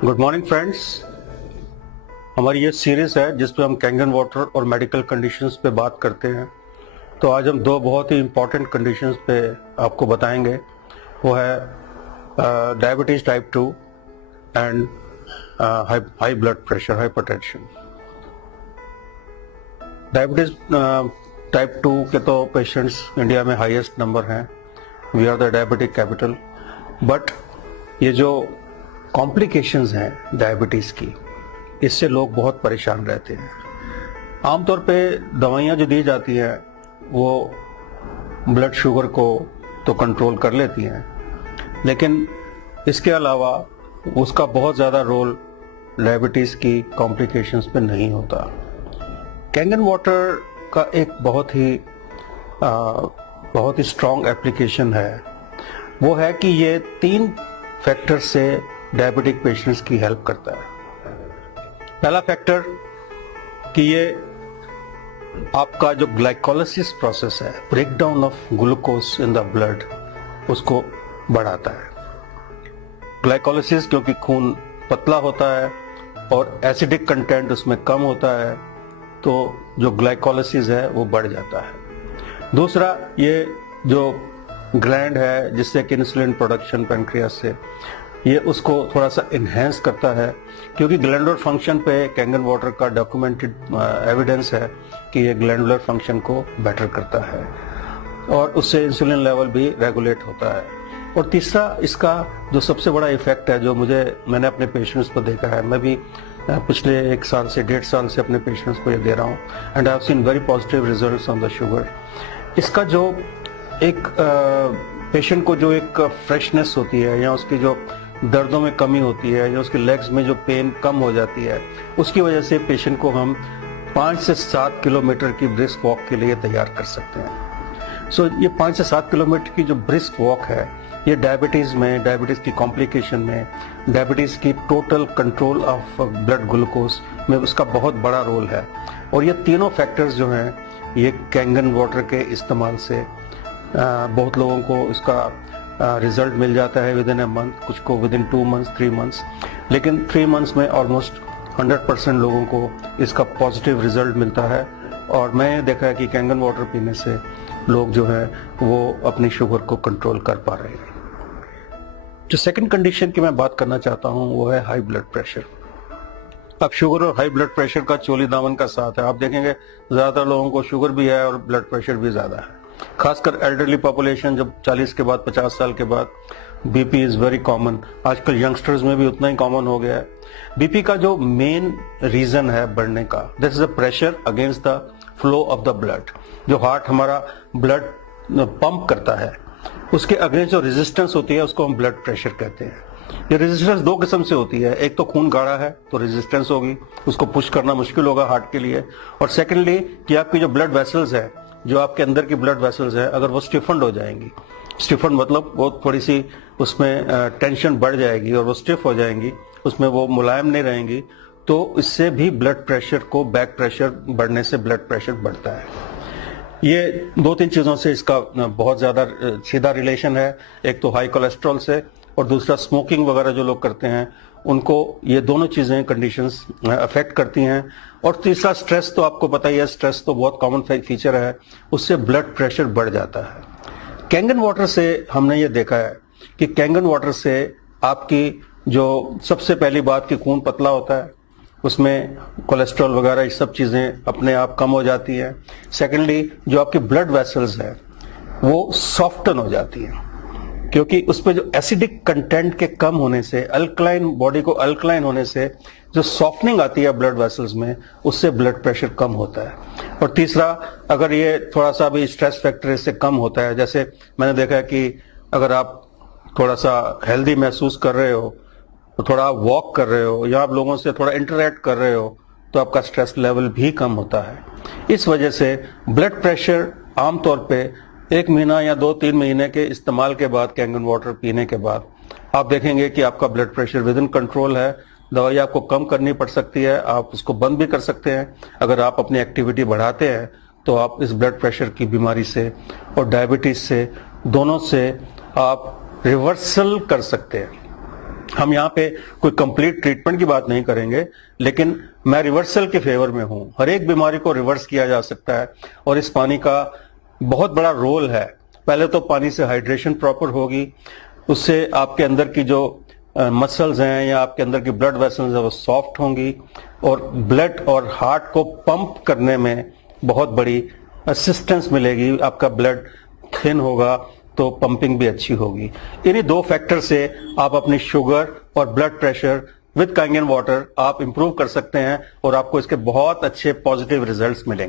Good morning friends. हमारी ये series है जिसपे हम कैंगन वाटर और मेडिकल कंडीशंस पे बात करते हैं। तो आज हम दो बहुत ही इम्पोर्टेंट कंडीशंस पे आपको बताएंगे। वो है diabetes type 2 and high blood pressure, hypertension. Diabetes type 2 के तो पेशेंट्स इंडिया में हाईएस्ट नंबर हैं। We are the diabetic capital. But ये जो कॉम्प्लिकेशंस हैं डायबिटीज़ की, इससे लोग बहुत परेशान रहते हैं। आमतौर पे दवाइयाँ जो दी जाती हैं वो ब्लड शुगर को तो कंट्रोल कर लेती हैं, लेकिन इसके अलावा उसका बहुत ज़्यादा रोल डायबिटीज़ की कॉम्प्लिकेशंस पे नहीं होता। कैंगन वाटर का एक बहुत ही स्ट्रॉन्ग एप्लीकेशन है। वो है कि ये 3 फैक्टर से डायबिटिक पेशेंट्स की हेल्प करता है। पहला फैक्टर कि ये आपका जो ग्लाइकोलाइसिस प्रोसेस है, break down of glucose in the blood, उसको बढ़ाता है। ग्लाइकोलाइसिस क्योंकि खून पतला होता है और एसिडिक कंटेंट उसमें कम होता है, तो जो ग्लाइकोलाइसिस है वो बढ़ जाता है। दूसरा, ये जो ग्लैंड है जिससे कि इंसुलिन प्रोडक्शन पैंक्रियास से, ये उसको थोड़ा सा इन्हेंस करता है, क्योंकि ग्लैंडुलर फंक्शन पे कैंगन वाटर का डॉक्यूमेंटेड एविडेंस है कि ये ग्लैंडुलर फंक्शन को बेटर करता है और उससे इंसुलिन लेवल भी रेगुलेट होता है। और तीसरा, इसका जो सबसे बड़ा इफेक्ट है, जो मैंने अपने पेशेंट्स को देखा है, मैं भी पिछले 1 साल से 1.5 साल से अपने पेशेंट्स को ये दे रहा हूँ, and I have seen very positive results on the sugar. इसका जो एक पेशेंट को जो एक फ्रेशनेस होती है, या उसकी जो दर्दों में कमी होती है, या उसके लेग्स में जो पेन कम हो जाती है, उसकी वजह से पेशेंट को हम 5 से 7 किलोमीटर की ब्रिस्क वॉक के लिए तैयार कर सकते हैं। सो ये 5 से 7 किलोमीटर की जो ब्रिस्क वॉक है, ये डायबिटीज़ की कॉम्प्लिकेशन में, डायबिटीज़ की total control of blood glucose में उसका बहुत बड़ा रोल है। और ये तीनों फैक्टर्स जो हैं, ये कैंगन वाटर के इस्तेमाल से बहुत लोगों को इसका रिजल्ट मिल जाता है विद इन ए मंथ, कुछ को विद इन 2 मंथ्स, 3 मंथ्स, लेकिन 3 मंथ्स में ऑलमोस्ट 100% लोगों को इसका पॉजिटिव रिजल्ट मिलता है। और मैं देखा है कि कैंगन वाटर पीने से लोग जो है वो अपनी शुगर को कंट्रोल कर पा रहे हैं। जो सेकंड कंडीशन की मैं बात करना चाहता हूँ वो है हाई ब्लड प्रेशर। अब शुगर और हाई ब्लड प्रेशर का चोली दामन का साथ है। आप देखेंगे ज़्यादातर लोगों को शुगर भी है और ब्लड प्रेशर भी ज़्यादा है, खासकर एल्डरली पॉपुलेशन। जब 40 के बाद, 50 साल के बाद बीपी इज वेरी कॉमन। आजकल यंगस्टर्स में भी उतना ही कॉमन हो गया है। बीपी का जो मेन रीजन है बढ़ने का, this is the pressure against the flow of the blood. जो हार्ट हमारा ब्लड पंप करता है, उसके अगेंस्ट जो रेजिस्टेंस होती है उसको हम ब्लड प्रेशर कहते हैं। ये रेजिस्टेंस 2 किस्म से होती है। एक तो खून गाढ़ा है तो रेजिस्टेंस होगी, उसको पुश करना मुश्किल होगा हार्ट के लिए। और सेकेंडली कि आपकी जो ब्लड वेसल्स है, जो आपके अंदर की ब्लड वेसल्स है, अगर वो स्टिफन्ड हो जाएंगी, स्टिफन्ड मतलब वो थोड़ी सी उसमें टेंशन बढ़ जाएगी और वो स्टिफ हो जाएंगी, उसमें वो मुलायम नहीं रहेंगी, तो इससे भी ब्लड प्रेशर को, बैक प्रेशर बढ़ने से ब्लड प्रेशर बढ़ता है। ये 2-3 चीज़ों से इसका बहुत ज़्यादा सीधा रिलेशन है। एक तो हाई कोलेस्ट्रॉल से, और दूसरा स्मोकिंग वगैरह जो लोग करते हैं उनको ये दोनों चीज़ें, कंडीशंस अफेक्ट करती हैं। और तीसरा, स्ट्रेस तो आपको पता ही है, स्ट्रेस तो बहुत कॉमन फीचर है, उससे ब्लड प्रेशर बढ़ जाता है। कैंगन वाटर से हमने ये देखा है कि कैंगन वाटर से आपकी जो सबसे पहली बात कि खून पतला होता है, उसमें कोलेस्ट्रॉल वगैरह ये सब चीज़ें अपने आप कम हो जाती हैं। सेकेंडली, जो आपकी ब्लड वेसल्स है वो सॉफ्टन हो जाती हैं, क्योंकि उस पर जो एसिडिक कंटेंट के कम होने से, अल्कलाइन, बॉडी को अल्कलाइन होने से जो सॉफ्टनिंग आती है ब्लड वेसल्स में, उससे ब्लड प्रेशर कम होता है। और तीसरा, अगर ये थोड़ा सा भी स्ट्रेस फैक्टर इससे कम होता है, जैसे मैंने देखा है कि अगर आप थोड़ा सा हेल्दी महसूस कर रहे हो, तो थोड़ा आप वॉक कर रहे हो, या आप लोगों से थोड़ा इंटरेक्ट कर रहे हो, तो आपका स्ट्रेस लेवल भी कम होता है। इस वजह से ब्लड प्रेशर आमतौर पे 1 महीना या 2-3 महीने के इस्तेमाल के बाद, कैंगन वाटर पीने के बाद, आप देखेंगे कि आपका blood pressure with in control है। दवाई आपको कम करनी पड़ सकती है, आप उसको बंद भी कर सकते हैं। अगर आप अपनी एक्टिविटी बढ़ाते हैं तो आप इस ब्लड प्रेशर की बीमारी से और डायबिटीज से, दोनों से आप रिवर्सल कर सकते हैं। हम यहाँ पे कोई कंप्लीट ट्रीटमेंट की बात नहीं करेंगे, लेकिन मैं रिवर्सल के फेवर में हूँ। हर एक बीमारी को रिवर्स किया जा सकता है और इस पानी का बहुत बड़ा रोल है। पहले तो पानी से हाइड्रेशन प्रॉपर होगी, उससे आपके अंदर की जो मसल्स हैं या आपके अंदर की ब्लड वेसल्स हैं वो सॉफ्ट होंगी और ब्लड और हार्ट को पंप करने में बहुत बड़ी असिस्टेंस मिलेगी। आपका ब्लड थिन होगा तो पंपिंग भी अच्छी होगी। इन्हीं 2 फैक्टर से आप अपनी शुगर और ब्लड प्रेशर विद कांगेन वाटर आप इंप्रूव कर सकते हैं और आपको इसके बहुत अच्छे पॉजिटिव रिजल्ट्स मिलेंगे।